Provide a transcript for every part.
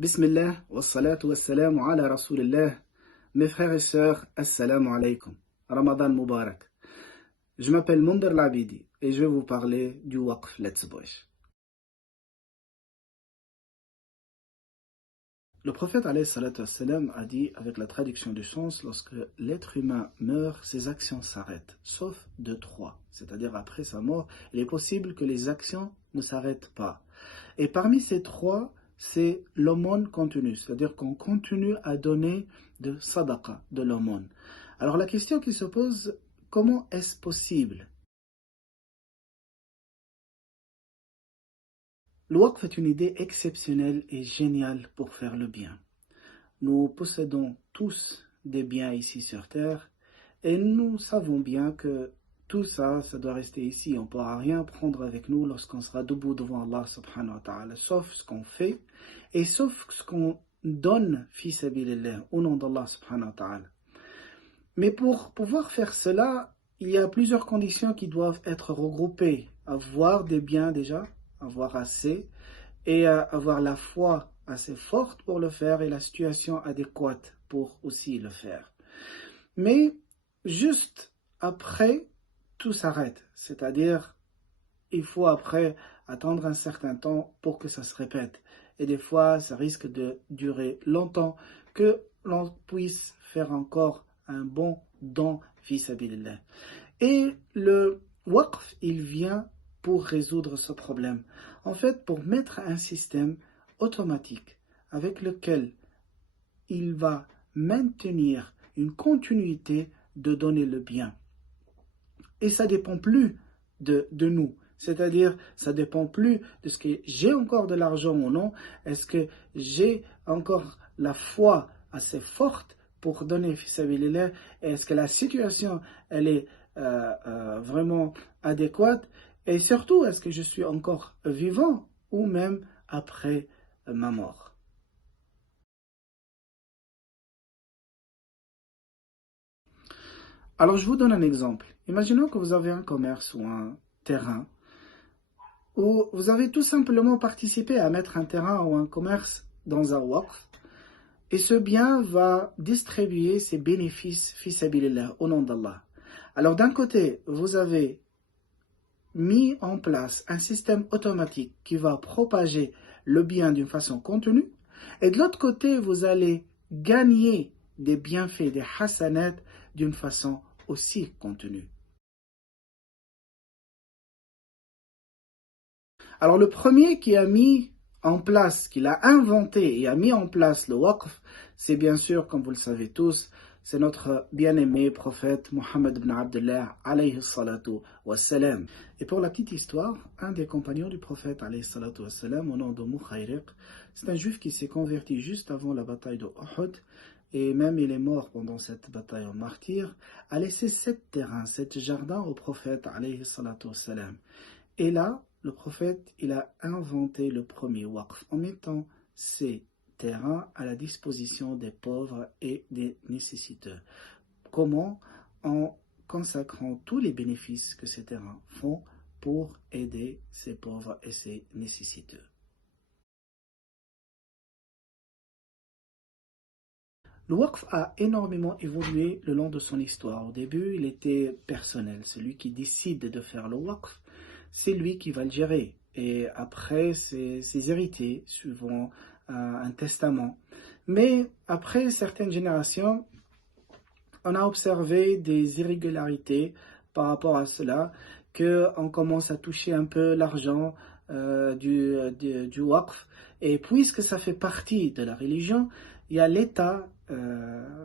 Bismillah, wassalatu wassalamu ala rasulillah. Mes frères et sœurs, assalamu alaikum. Ramadan Mubarak. Je m'appelle Monder Labidi et je vais vous parler du Waqf Let's Boys. Le prophète alayhi salatu wassalam a dit, avec la traduction du sens, lorsque l'être humain meurt, ses actions s'arrêtent, sauf de trois. C'est-à-dire après sa mort, il est possible que les actions ne s'arrêtent pas. Et parmi ces trois, c'est l'aumône continue, c'est-à-dire qu'on continue à donner de sadaqa, de l'aumône. Alors la question qui se pose, comment est-ce possible? Le waqf est une idée exceptionnelle et géniale pour faire le bien. Nous possédons tous des biens ici sur terre et nous savons bien que tout ça, ça doit rester ici. On ne pourra rien prendre avec nous lorsqu'on sera debout devant Allah subhanahu wa ta'ala, sauf ce qu'on fait et sauf ce qu'on donne fi sabilillah, au nom d'Allah subhanahu wa ta'ala. Mais pour pouvoir faire cela, il y a plusieurs conditions qui doivent être regroupées. Avoir des biens déjà, avoir assez, et avoir la foi assez forte pour le faire et la situation adéquate pour aussi le faire. Mais juste après, tout s'arrête. C'est-à-dire, il faut après attendre un certain temps pour que ça se répète. Et des fois, ça risque de durer longtemps que l'on puisse faire encore un bon don fi sabilillah. Et le waqf, il vient pour résoudre ce problème. En fait, pour mettre un système automatique avec lequel il va maintenir une continuité de donner le bien. Et ça ne dépend plus de nous. C'est-à-dire, ça ne dépend plus de ce que j'ai encore de l'argent ou non. Est-ce que j'ai encore la foi assez forte pour donner fi sabilillah? Est-ce que la situation, elle est vraiment adéquate? Et surtout, est-ce que je suis encore vivant ou même après ma mort? Alors, je vous donne un exemple. Imaginons que vous avez un commerce ou un terrain où vous avez tout simplement participé à mettre un terrain ou un commerce dans un waqf et ce bien va distribuer ses bénéfices fi sabilillah, au nom d'Allah. Alors, d'un côté, vous avez mis en place un système automatique qui va propager le bien d'une façon contenue, et de l'autre côté, vous allez gagner des bienfaits, des hasanat, d'une façon aussi contenue. Alors le premier qui a mis en place, qui l'a inventé et a mis en place le waqf, c'est bien sûr, comme vous le savez tous, c'est notre bien-aimé prophète Mohammed ibn Abdullah alayhi salatu wassalam. Et pour la petite histoire, un des compagnons du prophète alayhi salatu wassalam, au nom de Mukhayriq, c'est un juif qui s'est converti juste avant la bataille de Uhud, et même il est mort pendant cette bataille en martyr, a laissé 7 terrains, 7 jardins au prophète alayhi salatu wassalam. Et là, le prophète, il a inventé le premier waqf en mettant ces terrains à la disposition des pauvres et des nécessiteux. Comment? En consacrant tous les bénéfices que ces terrains font pour aider ces pauvres et ces nécessiteux. Le waqf a énormément évolué le long de son histoire. Au début, il était personnel. Celui qui décide de faire le waqf, c'est lui qui va le gérer. Et après, c'est ses héritiers, suivant un testament. Mais après certaines générations, on a observé des irrégularités par rapport à cela, qu'on commence à toucher un peu l'argent du waqf. Et puisque ça fait partie de la religion, il y a l'État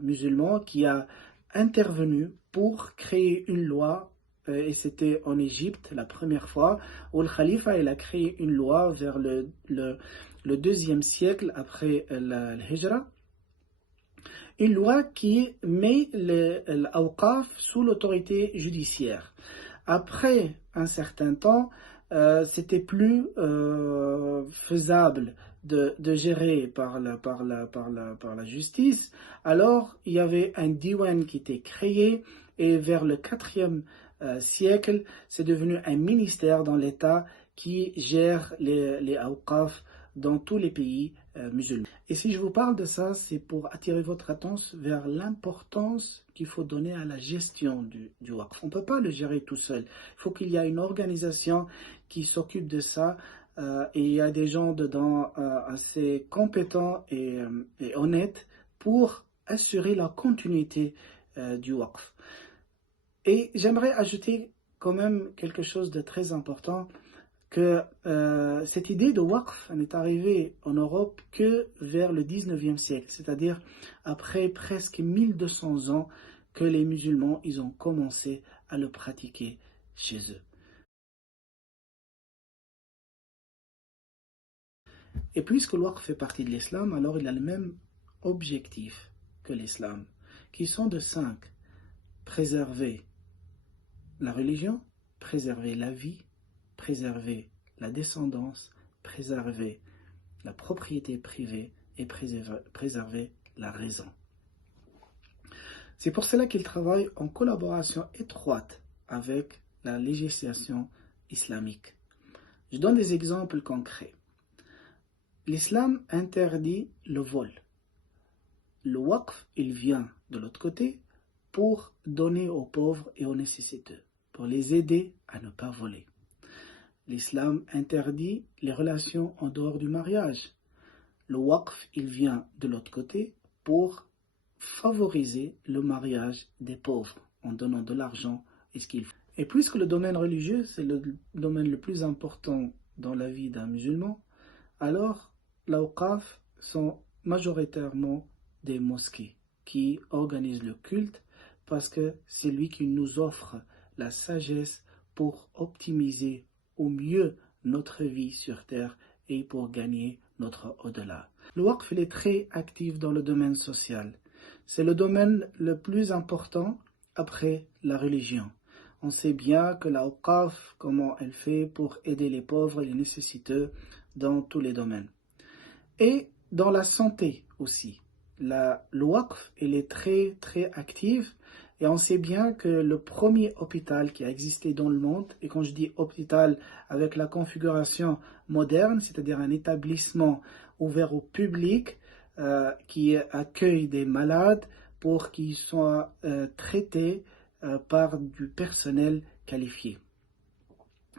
musulman qui a intervenu pour créer une loi, et c'était en Égypte la première fois, où le khalifa il a créé une loi vers le 2e siècle après l'Hijra, une loi qui met l'awqaf sous l'autorité judiciaire. Après un certain temps, c'était plus faisable de gérer par la justice. Alors, il y avait un diwan qui était créé et vers le 4e siècle, c'est devenu un ministère dans l'État qui gère les awqaf dans tous les pays musulmans. Et si je vous parle de ça, c'est pour attirer votre attention vers l'importance qu'il faut donner à la gestion du waqf. On ne peut pas le gérer tout seul. Il faut qu'il y ait une organisation qui s'occupe de ça. Et il y a des gens dedans assez compétents et honnêtes pour assurer la continuité du waqf. Et j'aimerais ajouter quand même quelque chose de très important, que cette idée de waqf n'est arrivée en Europe que vers le 19e siècle, c'est-à-dire après presque 1200 ans que les musulmans ils ont commencé à le pratiquer chez eux. Et puisque le waqf fait partie de l'islam, alors il a le même objectif que l'islam, qui sont de 5: préserver la religion, préserver la vie, préserver la descendance, préserver la propriété privée et préserver la raison. C'est pour cela qu'il travaille en collaboration étroite avec la législation islamique. Je donne des exemples concrets. L'islam interdit le vol. Le waqf, il vient de l'autre côté pour donner aux pauvres et aux nécessiteux, pour les aider à ne pas voler. L'islam interdit les relations en dehors du mariage. Le waqf, il vient de l'autre côté pour favoriser le mariage des pauvres en donnant de l'argent et ce qu'il faut. Et puisque le domaine religieux, c'est le domaine le plus important dans la vie d'un musulman, alors l'awqaf sont majoritairement des mosquées qui organisent le culte parce que c'est lui qui nous offre la sagesse pour optimiser au mieux notre vie sur terre et pour gagner notre au-delà. Le waqf est très actif dans le domaine social. C'est le domaine le plus important après la religion. On sait bien que la awqaf, comment elle fait pour aider les pauvres et les nécessiteux dans tous les domaines. Et dans la santé aussi. Le waqf, elle est très active. Et on sait bien que le premier hôpital qui a existé dans le monde, et quand je dis hôpital avec la configuration moderne, c'est-à-dire un établissement ouvert au public qui accueille des malades pour qu'ils soient traités par du personnel qualifié.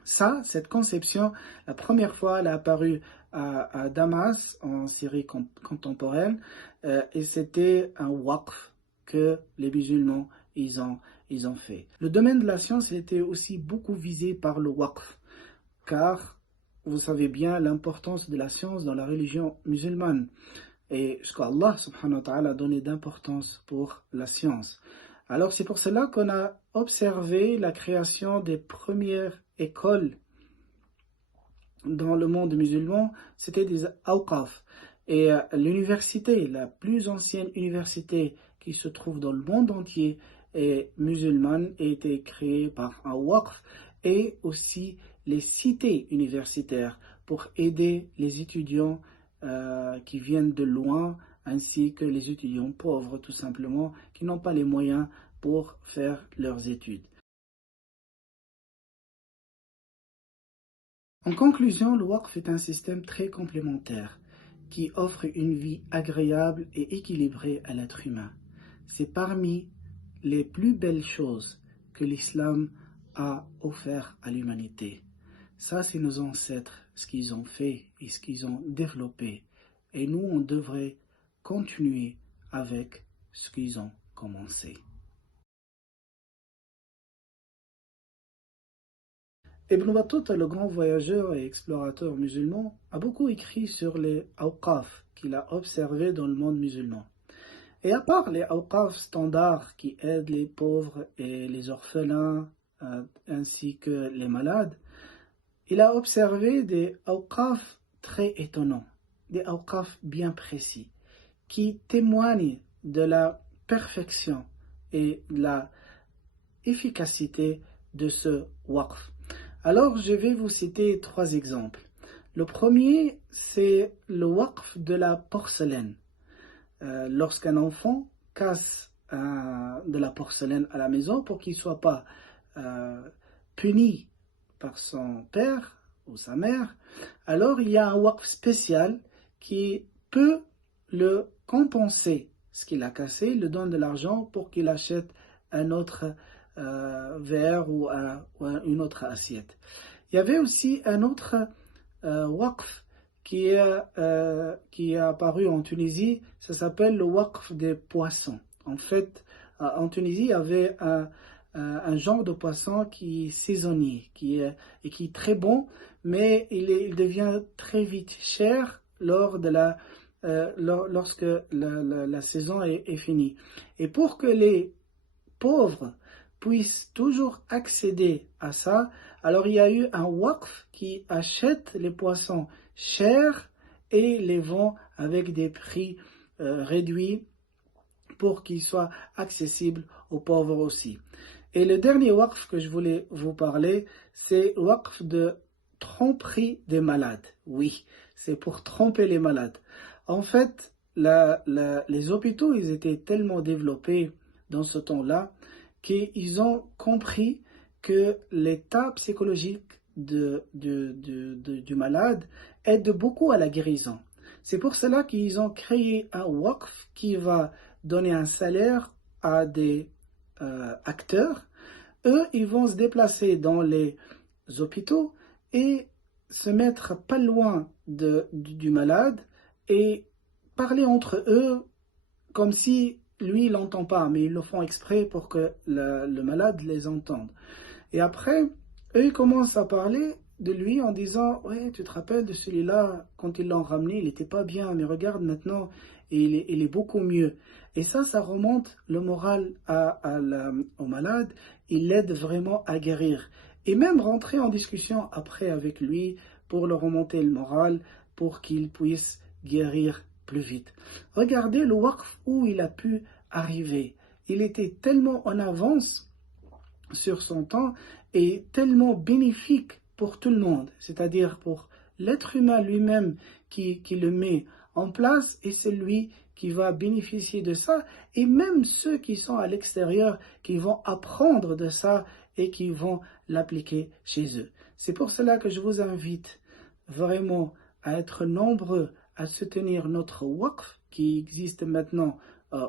Ça, cette conception, la première fois, elle est apparue à Damas, en Syrie contemporaine, et c'était un waqf que les musulmans ils ont fait. Le domaine de la science était aussi beaucoup visé par le waqf, car vous savez bien l'importance de la science dans la religion musulmane et ce qu'Allah subhanahu wa ta'ala a donné d'importance pour la science. Alors c'est pour cela qu'on a observé la création des premières écoles dans le monde musulman, c'était des awqaf. Et l'université, la plus ancienne université qui se trouve dans le monde entier est musulmane, a été créée par un waqf, et aussi les cités universitaires pour aider les étudiants qui viennent de loin, ainsi que les étudiants pauvres tout simplement, qui n'ont pas les moyens pour faire leurs études. En conclusion, le waqf est un système très complémentaire qui offre une vie agréable et équilibrée à l'être humain. C'est parmi les plus belles choses que l'islam a offert à l'humanité. Ça, c'est nos ancêtres, ce qu'ils ont fait et ce qu'ils ont développé. Et nous, on devrait continuer avec ce qu'ils ont commencé. Ibn Battuta, le grand voyageur et explorateur musulman, a beaucoup écrit sur les awqaf qu'il a observés dans le monde musulman. Et à part les awqaf standards qui aident les pauvres et les orphelins ainsi que les malades, il a observé des awqaf très étonnants, des awqaf bien précis, qui témoignent de la perfection et de la efficacité de ce waqf. Alors, je vais vous citer 3 exemples. Le premier, c'est le waqf de la porcelaine. Lorsqu'un enfant casse de la porcelaine à la maison pour qu'il ne soit pas puni par son père ou sa mère, alors il y a un waqf spécial qui peut le compenser. Ce qu'il a cassé, il lui donne de l'argent pour qu'il achète un autre verre ou une autre assiette. Il y avait aussi un autre waqf qui est apparu en Tunisie, ça s'appelle le waqf des poissons. En fait, en Tunisie, il y avait un genre de poisson qui est saisonnier, qui est très bon, mais il devient très vite cher lorsque la saison est finie. Et pour que les pauvres puissent toujours accéder à ça, alors il y a eu un waqf qui achète les poissons chers et les vend avec des prix réduits pour qu'ils soient accessibles aux pauvres aussi. Et le dernier waqf que je voulais vous parler, c'est le waqf de tromperie des malades. Oui, c'est pour tromper les malades. En fait, les hôpitaux, ils étaient tellement développés dans ce temps-là qu'ils ont compris que l'état psychologique du malade aide beaucoup à la guérison. C'est pour cela qu'ils ont créé un waqf qui va donner un salaire à des acteurs. Eux, ils vont se déplacer dans les hôpitaux et se mettre pas loin du malade et parler entre eux comme si lui, il n'entend pas, mais ils le font exprès pour que le malade les entende. Et après, eux, ils commencent à parler de lui en disant « Ouais, tu te rappelles de celui-là, quand ils l'ont ramené, il n'était pas bien, mais regarde maintenant, il est beaucoup mieux. » Et ça remonte le moral au malade, il l'aide vraiment à guérir. Et même rentrer en discussion après avec lui pour le remonter le moral, pour qu'il puisse guérir plus vite. Regardez le waqf où il a pu arriver. Il était tellement en avance sur son temps et tellement bénéfique pour tout le monde, c'est-à-dire pour l'être humain lui-même qui le met en place et c'est lui qui va bénéficier de ça et même ceux qui sont à l'extérieur qui vont apprendre de ça et qui vont l'appliquer chez eux. C'est pour cela que je vous invite vraiment à être nombreux à soutenir notre waqf qui existe maintenant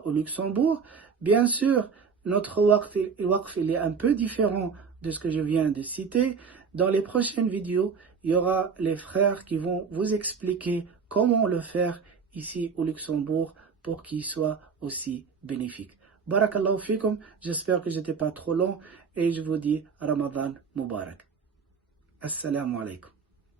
au Luxembourg. Bien sûr, notre waqf il est un peu différent de ce que je viens de citer. Dans les prochaines vidéos, il y aura les frères qui vont vous expliquer comment le faire ici au Luxembourg pour qu'il soit aussi bénéfique. Barakallahu fikum, j'espère que je n'étais pas trop long et je vous dis Ramadan Mubarak. Assalamu alaikum.